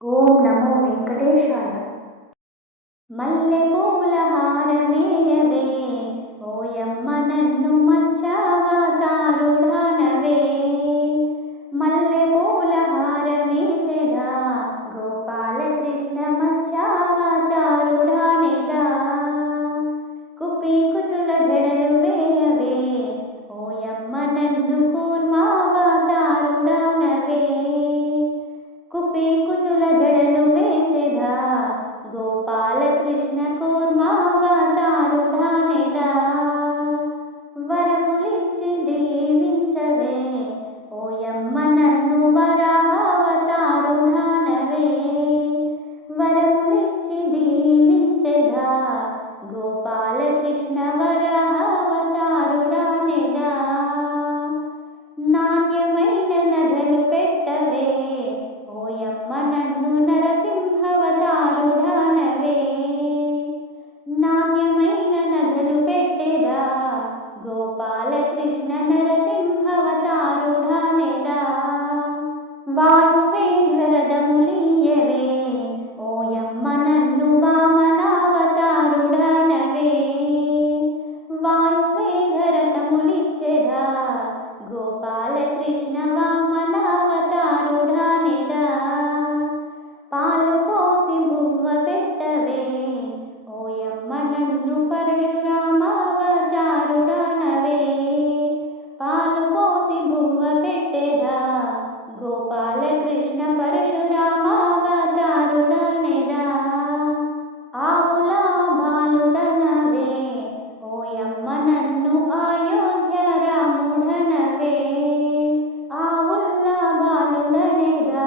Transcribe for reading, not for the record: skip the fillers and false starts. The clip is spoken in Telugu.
ఓం నమో వెంకటేశాయ. మల్లె పూల హారమేయవే ఓయమ్మ నన్ను మత్స్యావతారుడానవే. మల్లె పూల హారమేసెదా గోపాలకృష్ణ మత్స్యావతారుడానెదా. కుప్పి కుచుల జడలు వేయవే ఓయమ్మ నన్ను కూర్మావతారుడానవే. కుప్పి కుచుల జడలు వేసెదా గోపాలకృష్ణ కూర్మావతారుడానెదా. వరములిచ్చి దీవించవే ఓయమ్మ నన్ను వరాహావతారుడానవే. వరములిచ్చి దీవించెదా గోపాలకృష్ణ వరాహావతారుడానెదా. నాణ్యమైన నగలు పెట్టవే ఓయమ్మ నన్ను నరసింహవతారుడానవే. నాణ్యమైన నగలు పెట్టెదా గోపాలకృష్ణ నరసింహవతారుడానెదా. వాయువే గరదములియ్యవే ఓయమ్మ నన్ను వామనావతారుడానవే. వాయువే గరతములిచ్చెదా గోపాలకృష్ణ వామనావతారుడానెదా. పాలు పోసి బువ్వ పెట్టవే ఓయమ్మ నన్ను పరశురామావతారుడానవే. పాలు పోసి బువ్వ పెట్టెదా గోపాలకృష్ణ పరశురామావతారుడానెదా. ఆవుల బాలుడనవే ఓయమ్మ నన్ను అయోధ్య రాముడనవే. ఆవుల బాలుడనెదా